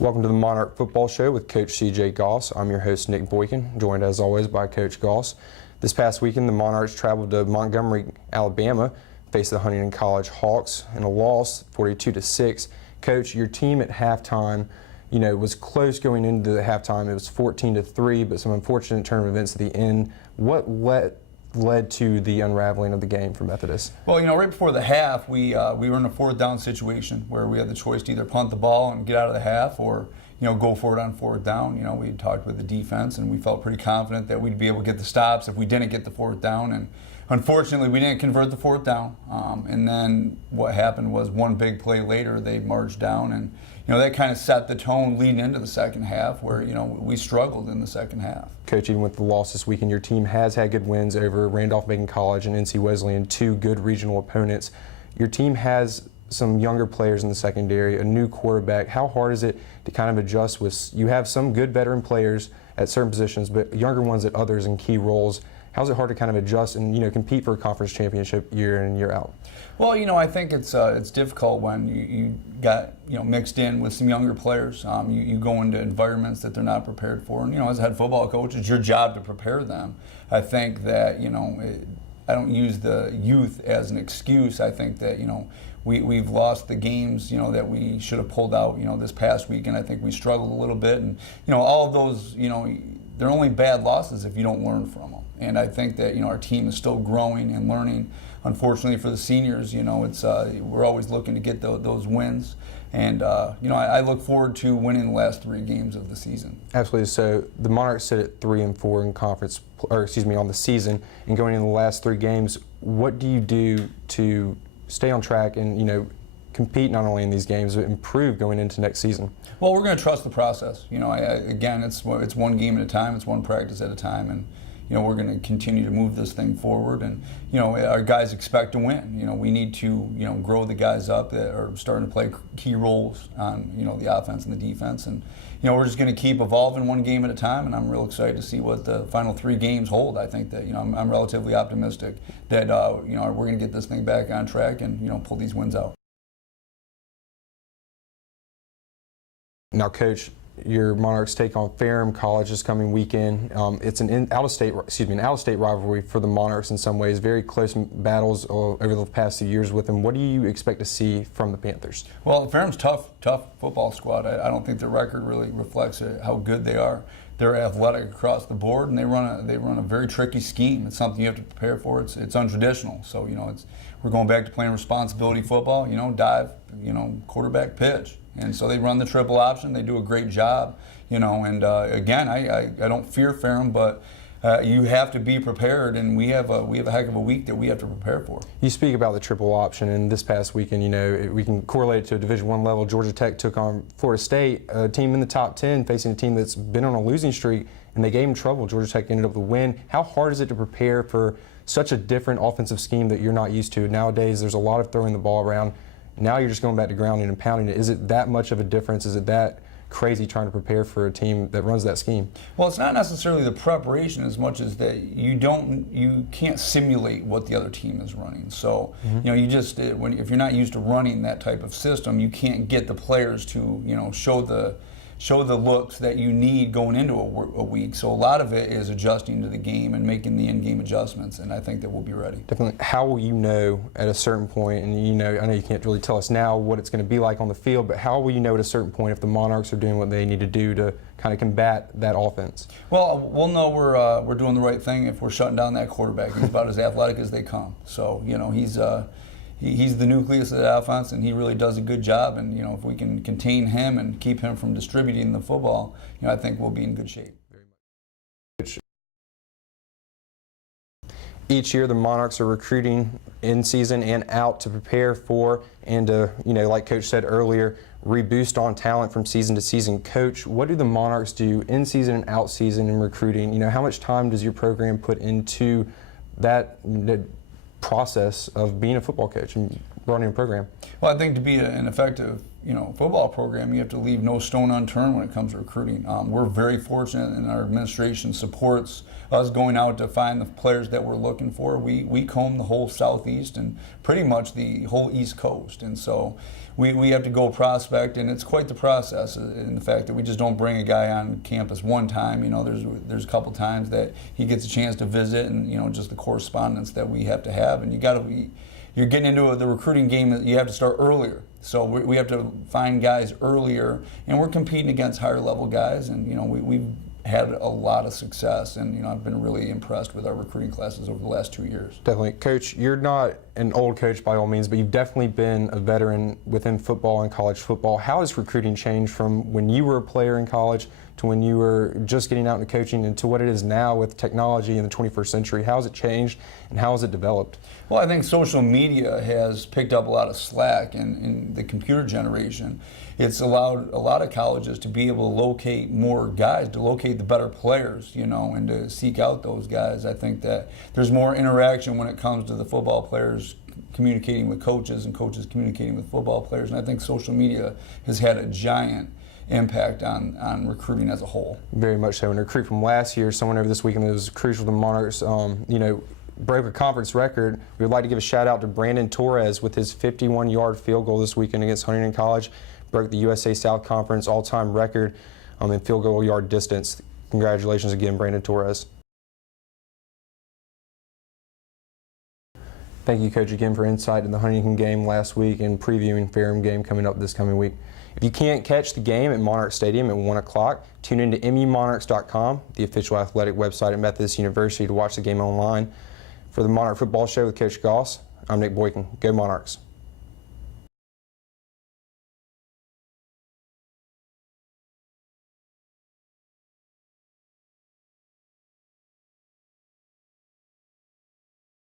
Welcome to the Monarch Football Show with Coach CJ Goss. I'm your host, Nick Boykin, joined as always by Coach Goss. This past weekend, the Monarchs traveled to Montgomery, Alabama, faced the Huntington College Hawks in a loss, 42-6. Coach, your team at halftime, was close going into the halftime. It was 14-3, but some unfortunate turn of events at the end. What led to the unraveling of the game for Methodist? Well, right before the half, we were in a fourth down situation where we had the choice to either punt the ball and get out of the half or, go for it on fourth down. We had talked with the defense and we felt pretty confident that we'd be able to get the stops if we didn't get the fourth down. And unfortunately, we didn't convert the fourth down. And then what happened was one big play later, they marched down and, that kind of set the tone leading into the second half where, we struggled in the second half. Coach, even with the loss this weekend, your team has had good wins over Randolph-Macon College and NC Wesleyan, two good regional opponents. Your team has some younger players in the secondary, a new quarterback. How hard is it to kind of adjust with, you have some good veteran players at certain positions, but younger ones at others in key roles. How's it hard to kind of adjust and compete for a conference championship year in and year out? Well, I think it's difficult when you got mixed in with some younger players. You go into environments that they're not prepared for, and as a head football coach, it's your job to prepare them. I think that I don't use the youth as an excuse. I think that we've lost the games that we should have pulled out this past week, and I think we struggled a little bit. And all of those they're only bad losses if you don't learn from them. And I think that our team is still growing and learning. Unfortunately for the seniors, it's we're always looking to get those wins. And I look forward to winning the last 3 games of the season. Absolutely. So the Monarchs sit at 3-4 in conference, on the season, and going into the last 3 games. What do you do to stay on track and compete not only in these games but improve going into next season? Well, we're going to trust the process. Again, it's one game at a time. It's one practice at a time, and we're going to continue to move this thing forward. And our guys expect to win. We need to grow the guys up that are starting to play key roles on the offense and the defense. And we're just going to keep evolving one game at a time. And I'm real excited to see what the final 3 games hold. I think that I'm relatively optimistic that we're going to get this thing back on track and pull these wins out. Now, Coach, your Monarchs take on Ferrum College this coming weekend. It's an out-of-state rivalry for the Monarchs in some ways. Very close battles over the past few years with them. What do you expect to see from the Panthers? Well, Ferrum's tough football squad. I don't think their record really reflects how good they are. They're athletic across the board, and they run a very tricky scheme. It's something you have to prepare for. It's untraditional. So we're going back to playing responsibility football. Dive, quarterback pitch. And so they run the triple option. They do a great job, And again, I don't fear Ferrum, but you have to be prepared, and we have a heck of a week that we have to prepare for. You speak about the triple option, and this past weekend, we can correlate it to a Division I level. Georgia Tech took on Florida State, a team in the top 10, facing a team that's been on a losing streak, and they gave them trouble. Georgia Tech ended up with a win. How hard is it to prepare for such a different offensive scheme that you're not used to? Nowadays, there's a lot of throwing the ball around. Now you're just going back to grounding and pounding it. Is it that much of a difference? Is it that crazy trying to prepare for a team that runs that scheme? Well, it's not necessarily the preparation as much as that you can't simulate what the other team is running. So if you're not used to running that type of system, you can't get the players to show the looks that you need going into a week. So a lot of it is adjusting to the game and making the in-game adjustments, and I think that we'll be ready. Definitely. How will you know at a certain point, and I know you can't really tell us now what it's going to be like on the field, but how will you know at a certain point if the Monarchs are doing what they need to do to kind of combat that offense? Well, we'll know we're doing the right thing if we're shutting down that quarterback. He's about as athletic as they come. So, he's the nucleus of the offense, and he really does a good job. And if we can contain him and keep him from distributing the football, I think we'll be in good shape. Each year, the Monarchs are recruiting in season and out to prepare for and to, like Coach said earlier, reboost on talent from season to season. Coach, what do the Monarchs do in season and out season in recruiting? How much time does your program put into that process of being a football coach and brought in a program? Well, I think to be an effective, football program, you have to leave no stone unturned when it comes to recruiting. We're very fortunate, and our administration supports us going out to find the players that we're looking for. We comb the whole Southeast and pretty much the whole East Coast, and so we have to go prospect, and it's quite the process. In the fact that we just don't bring a guy on campus one time. There's a couple times that he gets a chance to visit, and just the correspondence that we have to have, and you're getting into the recruiting game that you have to start earlier. So we have to find guys earlier, and we're competing against higher level guys, and we've had a lot of success, and I've been really impressed with our recruiting classes over the last 2 years. Definitely. Coach, you're not an old coach by all means, but you've definitely been a veteran within football and college football. How has recruiting changed from when you were a player in college to when you were just getting out into coaching and to what it is now with technology in the 21st century? How has it changed and how has it developed? Well, I think social media has picked up a lot of slack in the computer generation. It's allowed a lot of colleges to be able to locate more guys, to locate the better players, and to seek out those guys. I think that there's more interaction when it comes to the football players communicating with coaches and coaches communicating with football players. And I think social media has had a giant impact on recruiting as a whole. Very much so. And a recruit from last year, someone over this weekend that was crucial to the Monarchs, broke a conference record. We would like to give a shout out to Brandon Torres with his 51-yard field goal this weekend against Huntington College. Broke the USA South Conference all-time record in field goal yard distance. Congratulations again, Brandon Torres. Thank you, Coach, again for insight in the Huntington game last week and previewing Ferrum game coming up this coming week. If you can't catch the game at Monarch Stadium at 1 o'clock, tune in to mumonarchs.com, the official athletic website at Methodist University, to watch the game online. For the Monarch Football Show with Coach Goss, I'm Nick Boykin. Go Monarchs.